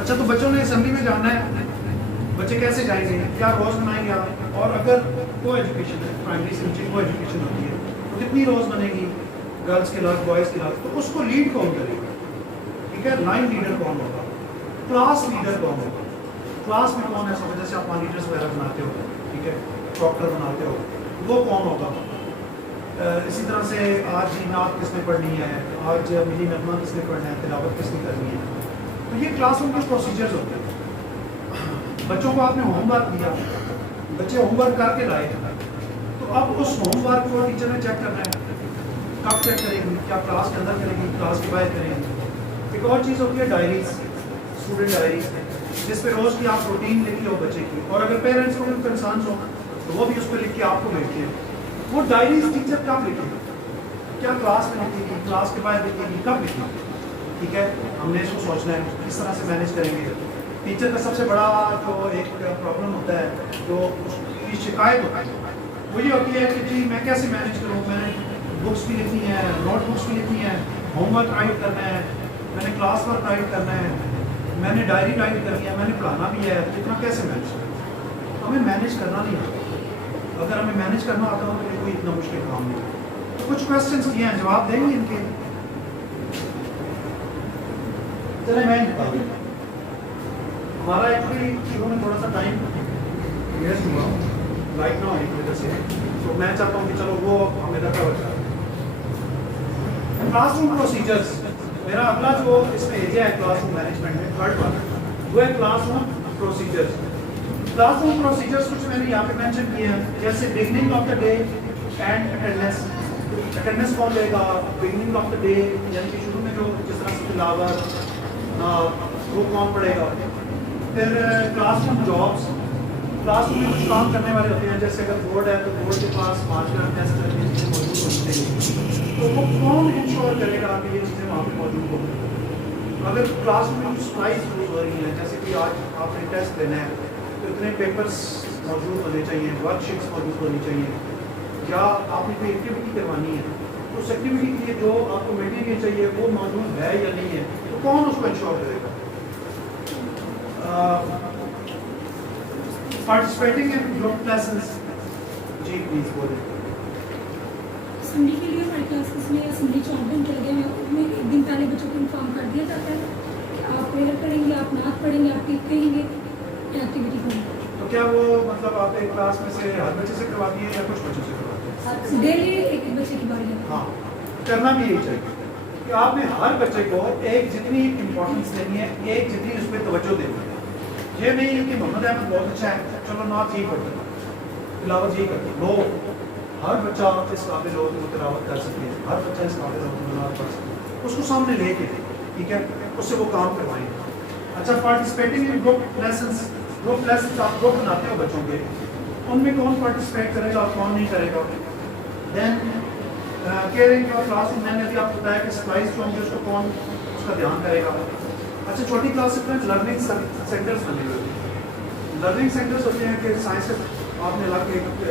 اچھا تو بچوں نے اسمبلی میں جانا ہے، بچے کیسے جائیں گے، کیا روز بنائیں گے آپ؟ اور اگر کو ایجوکیشن ہے، پرائمری سے نیچے کو ایجوکیشن ہوتی ہے تو کتنی روز بنے گی، گرلس کے علاوہ بوائز کے علاوہ، تو اس کو لیڈ کون کرے گا؟ ٹھیک ہے، لائن لیڈر کون ہوگا، کلاس لیڈر کون ہوگا، کلاس میں کون ہے، سمجھ جیسے آپ مانیٹرس وغیرہ بناتے ہو، ٹھیک ہے، ڈاکٹر بناتے ہو، وہ کون ہوگا؟ اسی طرح سے آج نعت کس نے پڑھنی ہے، آج ملی نغمہ کس نے پڑھنا ہے، تلاوت کس نے کرنی ہے. تو یہ کلاس روم کے پروسیجرز ہوتے ہیں. بچوں کو آپ نے ہوم ورک دیا، بچے ہوم ورک کر کے لائے، تو اب اس ہوم ورک کو ٹیچر نے چیک کرنا ہے. کب چیک کرے گی؟ کیا کلاس کے اندر کرے گی، کلاس کے باہر کرے گی؟ ایک اور چیز ہوتی ہے ڈائریز، اسٹوڈنٹ ڈائریز، جس پہ روز کی آپ روٹین لکھی ہو بچے کی، اور اگر پیرنٹس کو کنسرنس ہو تو وہ بھی اس پہ لکھ کے آپ کو بھیجتے ہیں. وہ ڈائریز ٹیچر کب لکھے گی؟ کیا کلاس میں لکھے گی، کلاس کے باہر لکھے گی، کب لکھے گی؟ ٹھیک ہے، ہم نے اس کو سوچنا ہے کس طرح سے مینیج کریں گے. ٹیچر کا سب سے بڑا جو ایک پرابلم ہوتا ہے، جو اس کی شکایت ہوتی ہے، وہ یہ ہوتی ہے کہ جی میں کیسے مینیج کروں، میں نے بکس بھی لکھنی ہے، نوٹ بکس بھی لکھنی ہے، ہوم ورک رائٹ کرنا ہے، میں نے کلاس ورک رائٹ کرنا ہے، میں نے ڈائری رائٹ کرنی ہے، میں نے پڑھانا بھی ہے، اتنا کیسے مینیج کروں؟ ہمیں مینیج کرنا نہیں آتا. اگر ہمیں مینیج کرنا آتا ہو تو کوئی اتنا مشکل کام نہیں. تو کچھ کوشچنس کیے ہیں، جواب دیں گے ان کے؟ چلے میں بتا دوں. ہمارا ایکچولی شروع میں تھوڑا سا ٹائم ویسٹ ہوا، لائٹ نہ ہونے کی وجہ سے، تو میں چاہتا ہوں کہ چلو وہ ہمیں ریکور کریں. کلاس روم پروسیجرز، میرا اگلا جو اس میں ایریا ہے کلاس روم مینجمنٹ میں، تھرڈ ون، وہ ہے class room procedures. Class room procedures کچھ میں نے یہاں پہ مینشن کیے ہیں، جیسے beginning of the day and attendance. Attendance کون لے گا؟ بگننگ آف دا ڈے یعنی کہ شروع میں جو جس طرح سے تلاوت وہ کون پڑھے گا. پھر class room jobs, class room میں کچھ کام کرنے والے ہوتے ہیں، جیسے اگر بورڈ ہے تو بورڈ کے پاس مارکر ٹیسٹ کرنے کی چیزیں موجود ہوتی ہیں، تو وہ کون انشور کرے گا کہ یہ چیزیں وہاں پہ موجود ہوں. اگر کلاس روم میں کچھ سپلائز یوز ہو رہی ہیں، جیسے کہ آج آپ نے ٹیسٹ دینا ہے تو اتنے پیپرس موجود ہونے چاہیے، ورک شیٹس موجود ہونی چاہیے، یا آپ نے کوئی ایکٹیویٹی کروانی ہے تو اس ایکٹیویٹی کے لیے جو آپ کو میٹیریل چاہیے وہ موجود ہے یا نہیں ہے، تو کون اس کو انشور کرے گا؟ Participating in group licence. جی پلیز بولیں. اسمبلی کے لیے ہماری کلاسز میں اسمبلی 4 دن کے لگے ہوئے، ان میں ایک دن پہلے بچوں کو انفارم کر دیا جاتا ہے کہ آپ پریئر پڑھیں گے، آپ نعت پڑھیں گے، آپ ٹیپ کہیں گے یا ایکٹیویٹی کریں گے. تو کیا وہ مطلب آپ ایک کلاس میں سے ہر بچے سے کرواتی ہیں یا کچھ بچوں سے کرواتی ہیں؟ ڈیلی ایک ایک بچے کی باری ہے. ہاں، کرنا بھی یہی چاہیے کہ آپ نے ہر بچے کو ایک جتنی امپورٹنس دینی ہے، ایک جتنی اس پہ توجہ دینی ہے. یہ نہیں ہے کہ محمد احمد بہت اچھا ہے، چلو نعت یہی پڑھتے ہیں، تلاوت یہی کرتے ہیں. لو، ہر بچہ اس قابل ہو کہ وہ تلاوت کر سکے، ہر بچہ اس قابل ہو کہ وہ نعت پڑھ سکے، اس کو سامنے لے کے، ٹھیک ہے، اس سے وہ کام کروائیں. اچھا، participating in group lessons. Group lessons آپ گروپ بناتے ہو بچوں کے، ان میں کون پارٹیسپیٹ کرے گا اور کون نہیں کرے گا. دین کیئرنگ یور کلاس روم، میں نے ابھی آپ کو بتایا کہ سپلائز جو ہوں گے اس کو کون اس کا دھیان کرے گا. اچھا، چھوٹی کلاس سے لرننگ سینٹرز بنے ہوئے ہوتے ہیں. لرننگ سینٹرز ہوتے ہیں کہ سائنس کے آپ نے الگ ایک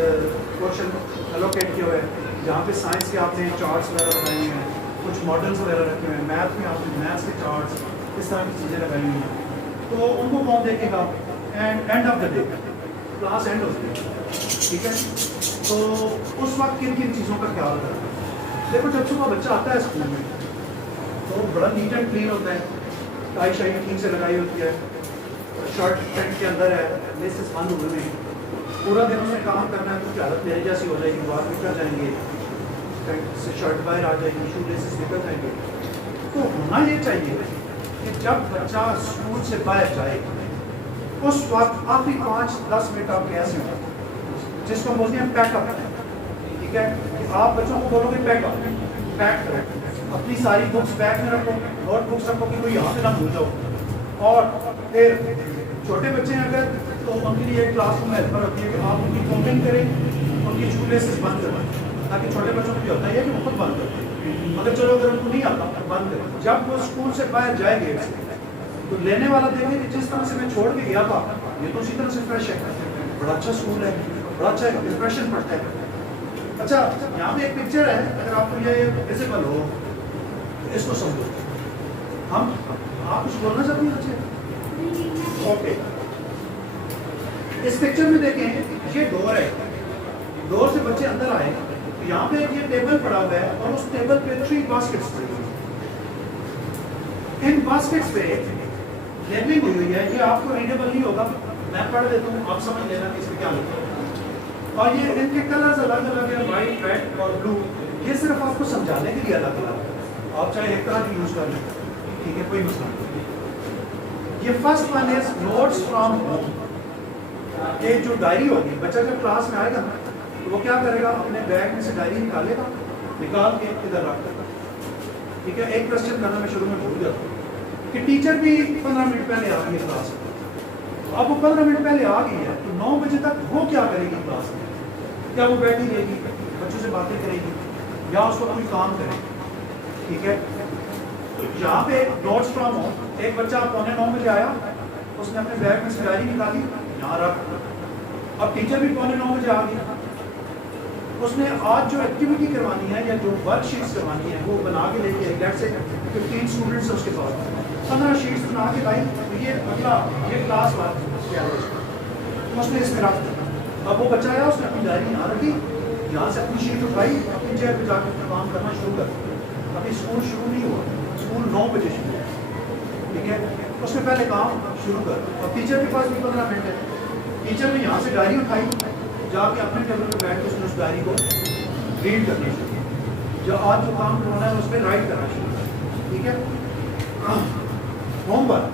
پورشن الوکیٹ کیا ہوا ہے جہاں پہ سائنس کے آپ نے چارٹس وغیرہ لگائے ہوئے ہیں، کچھ ماڈلس وغیرہ رکھے ہوئے ہیں. میتھ میں آپ نے میتھس کے چارٹس، اس طرح کی چیزیں لگائی ہوئی ہیں. تو ان کو کون دیکھے گا؟ End of the day, class end ہوتی ہے، ٹھیک ہے. تو اس وقت کن کن چیزوں کا خیال رکھنا ہے؟ دیکھو، جب صبح بچہ آتا ہے اسکول میں تو بڑا نیٹ اینڈ کلین ہوتا ہے، ٹائی شائی ٹھیک سے لگائی ہوتی ہے، شرٹ پینٹ کے اندر ہے، لیسز بند ہوئے ہیں. پورا دن اس میں کام کرنا ہے تو کی حالت میری جیسی ہو جائے گی، باہر نکل جائیں گے، پینٹ سے شرٹ باہر آ جائے گی، شو لیسز نکل جائیں گے. تو ہونا یہ چاہیے کہ جب بچہ اسکول سے باہر جائے اس وقت آخری 5-10 منٹ آپ کے ایسے ہوں جس کو بولتے ہیں پیک اپ، ٹھیک ہے، کہ آپ بچوں کو بولو گے پیک اپ، پیک کرو، اپنی ساری بکس بیگ میں رکھو، نوٹ بکس رکھو کہ کوئی یہاں پہ نہ بھول جاؤ. اور پھر چھوٹے بچے ہیں اگر تو ان کے لیے ایک کلاس روم ہیلپر ہوتی ہے کہ آپ ان کی کمپلین کریں، ان کی شو لیسز بند کریں، تاکہ چھوٹے بچوں کو بھی ہوتا ہے کہ وہ خود بند کرتے ہیں، مگر چلو اگر ان کو نہیں آتا بند کریں. جب وہ اسکول سے باہر جائے گے تو لینے والا دیکھیں کہ جس طرح سے میں چھوڑ کے گیا تھا یہ تو اسی طرح سے فریش ہے، بڑا اچھا اسکول ہے، بڑا اچھا امپریشن پڑتا ہے. اچھا، یہاں پہ ایک پکچر ہے، اگر آپ کو یہ ویزیبل ہو تو اس کو سمجھو. ہم آپ کچھ بولنا چاہتے ہیں بچے؟ ओके, इस पिक्चर में देखें ये डोर है, डोर से बच्चे अंदर आए, यहाँ पे ये टेबल पड़ा हुआ है और उस टेबल पे 3 बास्केट्स पड़ी हुई हैं। इन बास्केट्स पे लेबलिंग हुई हुई है, ये आपको रीडेबल नहीं होगा, मैं पढ़ देता हूँ, आप समझ लेना कि इसमें क्या लिखा है। और ये इनके कलर्स अलग अलग है, वाइट, रेड और ब्लू, ये सिर्फ आपको समझाने के लिए अलग अलग है, आप चाहे एक तरह की यूज कर लें, ठीक है, कोई मसला नहीं। ये first one is notes from home. ये जो डायरी होगी, बच्चा जब क्लास में आएगा ना तो वो क्या करेगा, अपने बैग में से डायरी निकालेगा, निकाल के इधर रख देगा, ठीक है। एक क्वेश्चन करना मैं शुरू में भूल गया था कि टीचर भी 15 मिनट पहले आ गई है क्लास में, तो अब वो 15 मिनट पहले आ गई है तो 9 बजे तक वो क्या करेगी क्लास में? क्या वो बैठी रहेगी, बच्चों से बातें करेगी या उसको कोई काम करेगी, ठीक है। तो यहाँ पे नोट्स फ्रॉम होम, एक बच्चा 9:15 बजे आया, उसने अपने बैग में से डायरी निकाली, यहाँ रख, अब टीचर भी 9:15 बजे आ गई, उसने आज जो एक्टिविटी करवानी है या जो वर्कशीट्स करवानी है वो बना के लेके, लेट्स से 15 स्टूडेंट्स उसके पास, 15 शीट्स बना के लाई, तो ये अगला ये क्लास वर्क क्या है उसने इसमें रख दिया। अब वो बच्चा आया, उसने अपनी डायरी यहाँ रखी, यहाँ से अपनी शीट उठाई, अपनी चेयर पर जाकर अपना काम करना शुरू कर दिया। अभी स्कूल शुरू नहीं हुआ, स्कूल 9 बजे शुरू हुआ, ठीक है। उसने पहले काम शुरू कर, और टीचर के पास भी 15 मिनट है, टीचर ने यहाँ से डायरी उठाई, जाके अपने टेबल पर बैठ के उसने उस डायरी को रीड करनी शुरू की, जो आज जो काम करना है उस पर राइट करना शुरू किया, ठीक है। होमवर्क,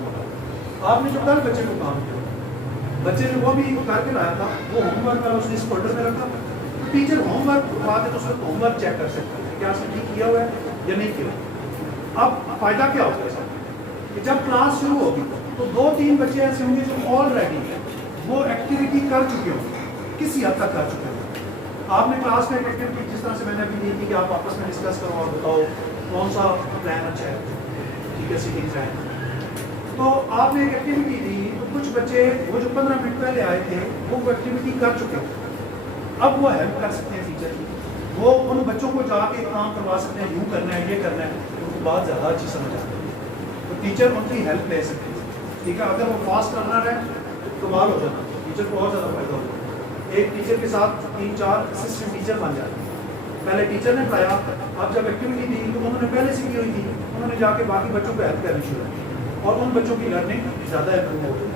आपने जो कल बच्चे को काम किया, बच्चे ने वो भी करके लाया था, वो होमवर्क वाला उसने इस फोल्डर में रखा, तो टीचर होमवर्क उठा के तो उसका होमवर्क चेक कर सकते हैं क्या उसने ठीक किया हुआ है या नहीं किया। अब फायदा क्या होगा इसका कि जब क्लास शुरू होगी तो 2-3 बच्चे ऐसे होंगे जो ऑलरेडी वो एक्टिविटी कर चुके होंगे, किसी हद तक कर चुके होंगे। आपने क्लास में एक एक्टिविटी जिस तरह से मैंने अभी दी थी कि आप आपस में डिस्कस करो और बताओ कौन सा प्लान अच्छा है, ठीक है, सीटिंग प्लान। तो आपने एक एक्टिविटी दी, तो कुछ बच्चे वो जो 15 मिनट पहले आए थे वो एक्टिविटी कर चुके हैं, अब वो हेल्प कर सकते हैं टीचर की, वो उन बच्चों को जाके काम करवा सकते हैं, यूँ करना है, ये करना है, उनको बात ज़्यादा अच्छी समझ आती है, तो टीचर उनकी हेल्प ले सकते हैं, ठीक है। अगर वो फास्ट रनर है तो कमाल हो जाता है, टीचर को और ज़्यादा फायदा होता है। एक टीचर के साथ 3-4 असिस्टेंट टीचर बन जाते हैं, पहले टीचर ने पढ़ाया, अब जब एक्टिविटी दी तो उन्होंने पहले से की हुई थी, उन्होंने जाके बाकी बच्चों को हेल्प करनी शुरू की और उन बच्चों की लर्निंग ज़्यादा इम्प्रूव होती है।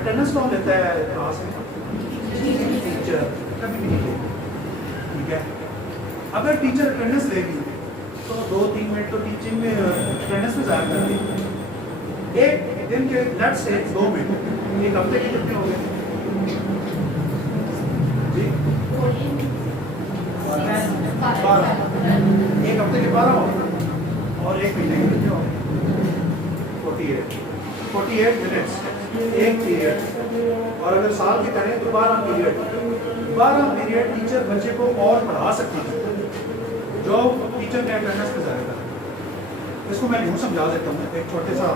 अटेंडेंस कौन लेता है क्लास में? टीचर कभी भी नहीं लेती, ठीक है। अगर टीचर अटेंडेंस लेगी तो 2-3 मिनट तो टीचिंग में अटेंडेंस में ज़ाया कर देगी। एक दिन के लेट से 2 मिनट, एक हफ्ते के कितने हो गए जी? 12, एक हफ्ते के 12 हो गए और एक महीने के कितने हो गए? 48 मिनट्स एक पीरियड, और अगर साल के करें तो 12 पीरियड टीचर बच्चे को और पढ़ा सकती है जो टीचर ने अटेंडेंस में ज़ाया करा। इसको मैं यूँ समझा देता हूँ, एक छोटे सा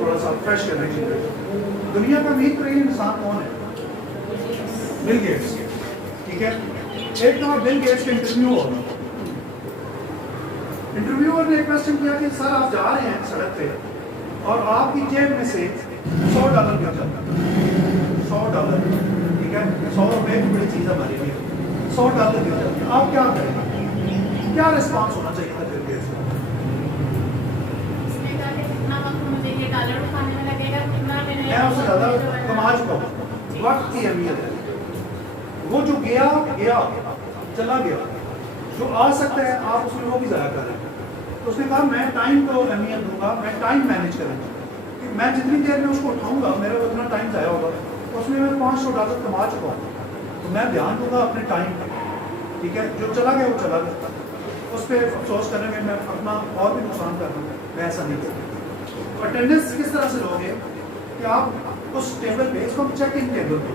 थोड़ा सा फ्रेश करने के लिए। दुनिया का अमीर तरीन इंसान कौन है? बिल गेट्स, ठीक है। एक दफ़ा बिल गेट्स का इंटरव्यू होगा, इंटरव्यूअर ने एक क्वेश्चन किया कि सर आप जा रहे हैं सड़क पे और आपकी जेब में से $100 गिर जाता है, $100, ठीक है, 100 रुपये की बड़ी चीज़ हमारे लिए, $100 गिर जाते हैं, आप क्या करेंगे? क्या रिस्पॉन्स होना चाहिए था बिल गेट्स का? मैं उससे ज़्यादा कमा चुका हूँ, वक्त की अहमियत है, वो जो गया चला गया, जो आ सकता है आप उसमें वो भी ज़ाया कर रहे हैं। तो उसने कहा मैं टाइम को अहमियत दूंगा, मैं टाइम मैनेज करूँगा, कि मैं जितनी देर में उसको उठाऊंगा मेरा उतना टाइम ज़ाया होगा, उसमें मैं $500 कमा चुका हूँ, तो मैं ध्यान दूंगा अपने टाइम पर, ठीक है। जो चला गया वो चला गया, उस पर अफसोस करने में मैं अपना और भी नुकसान कर रहा हूँ, मैं ऐसा नहीं करता। तो अटेंडेंस किस तरह से लोगे कि आप उस टेबल पे, इसको हम चेक इन टेबल पे,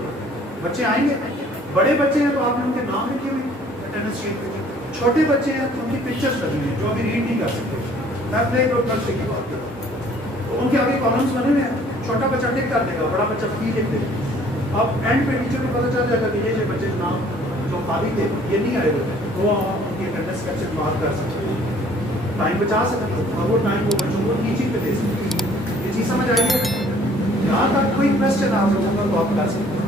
बच्चे आएंगे, बड़े बच्चे हैं तो आपने उनके नाम लिखे हुए अटेंडेंस शीट पे, छोटे बच्चे हैं तो उनकी पिक्चर्स लगी हुई हैं जो अभी रीड नहीं कर सकते, मैं प्ले ग्रुप नर्सरी की बात कर रहा हूँ, तो उनके आगे कॉलम्स बने हुए हैं, छोटा बच्चा टिक कर देगा, बड़ा बच्चा फी लिख देगा। अब एंड पे टीचर को पता चल जाएगा कि ये बच्चे के नाम जो खाली थे ये नहीं आए हुए, वो उनकी अटेंडेंस कैप्चर मार्क कर सकते हैं, टाइम बचा सकते हैं और वो टाइम वो बच्चों को टीचिंग पे दे सकते हैं। ये चीज़ समझ आएगी? ध्यान यहाँ तक कोई क्वेश्चन आप लोगों का तो आप कर सकते हैं।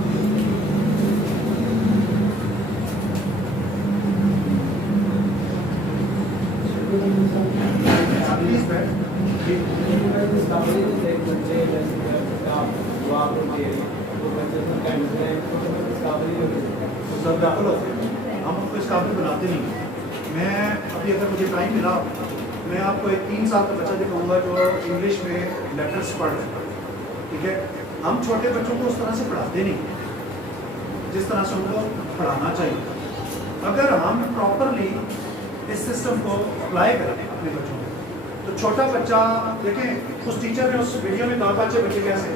प्लीज बैठ। हम उनको इस काबिल बनाते नहीं। मैं अभी अगर मुझे टाइम मिला मैं आपको एक 3 साल का बच्चा दिखाऊंगा जो इंग्लिश में लेटर्स पढ़ रहा है, ठीक है। हम छोटे बच्चों को उस तरह से पढ़ाते नहीं जिस तरह से उनको पढ़ाना चाहिए। अगर हम प्रॉपरली इस सिस्टम को अप्लाई करें अपने बच्चों को तो छोटा बच्चा देखें, उस टीचर ने उस वीडियो में कहा बच्चे कैसे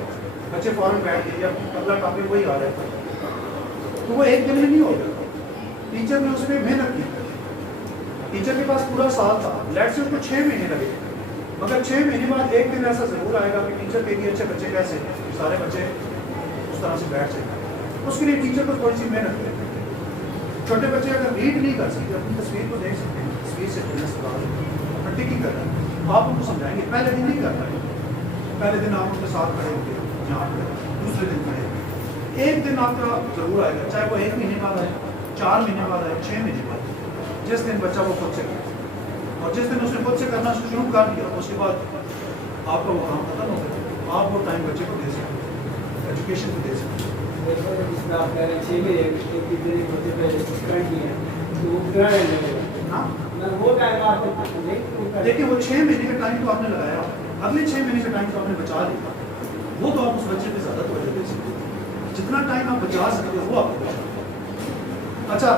बच्चे फौरन बैठ गए या अगला टॉपिक वही आ रहा है, तो वो एक दिन में नहीं होगा। टीचर ने उस पर मेहनत की, टीचर के पास पूरा साल था, लेट से उसको 6 महीने लगे, मगर 6 महीने बाद एक दिन ऐसा ज़रूर आएगा कि टीचर कहेगी अच्छे बच्चे कैसे, सारे बच्चे उस तरह से बैठ जाएंगे। उसके लिए टीचर को थोड़ी सी मेहनत करें। छोटे बच्चे अगर रीड नहीं कर सकते अपनी तस्वीर को देख सकते हैं, तस्वीर से टिक ही कर रहा है, आप उनको समझाएंगे। पहले दिन नहीं कर रहे, पहले दिन आप उनके साथ खड़े होंगे, यहाँ पर दूसरे दिन खड़े होंगे। एक दिन आपका ज़रूर आएगा, चाहे वो 1 महीने बाद आए, 4 महीने बाद आए, 6 महीने बाद, जिस दिन बच्चा वो खुद से करे और जिस दिन उसने खुद से करना शुरू कर दिया उसके बाद आपका वो काम खत्म हो गया। आप वो टाइम बच्चे को दे सकते, एजुकेशन को दे सकते। देखिए वो 6 महीने का टाइम तो आपने लगाया, अगले 6 महीने का टाइम तो आपने बचा लिया, वो तो आप उस बच्चे पे ज़्यादा तवज्जो दे सकते हैं। जितना टाइम आप बचा सकते हो वो आपको बचा। अच्छा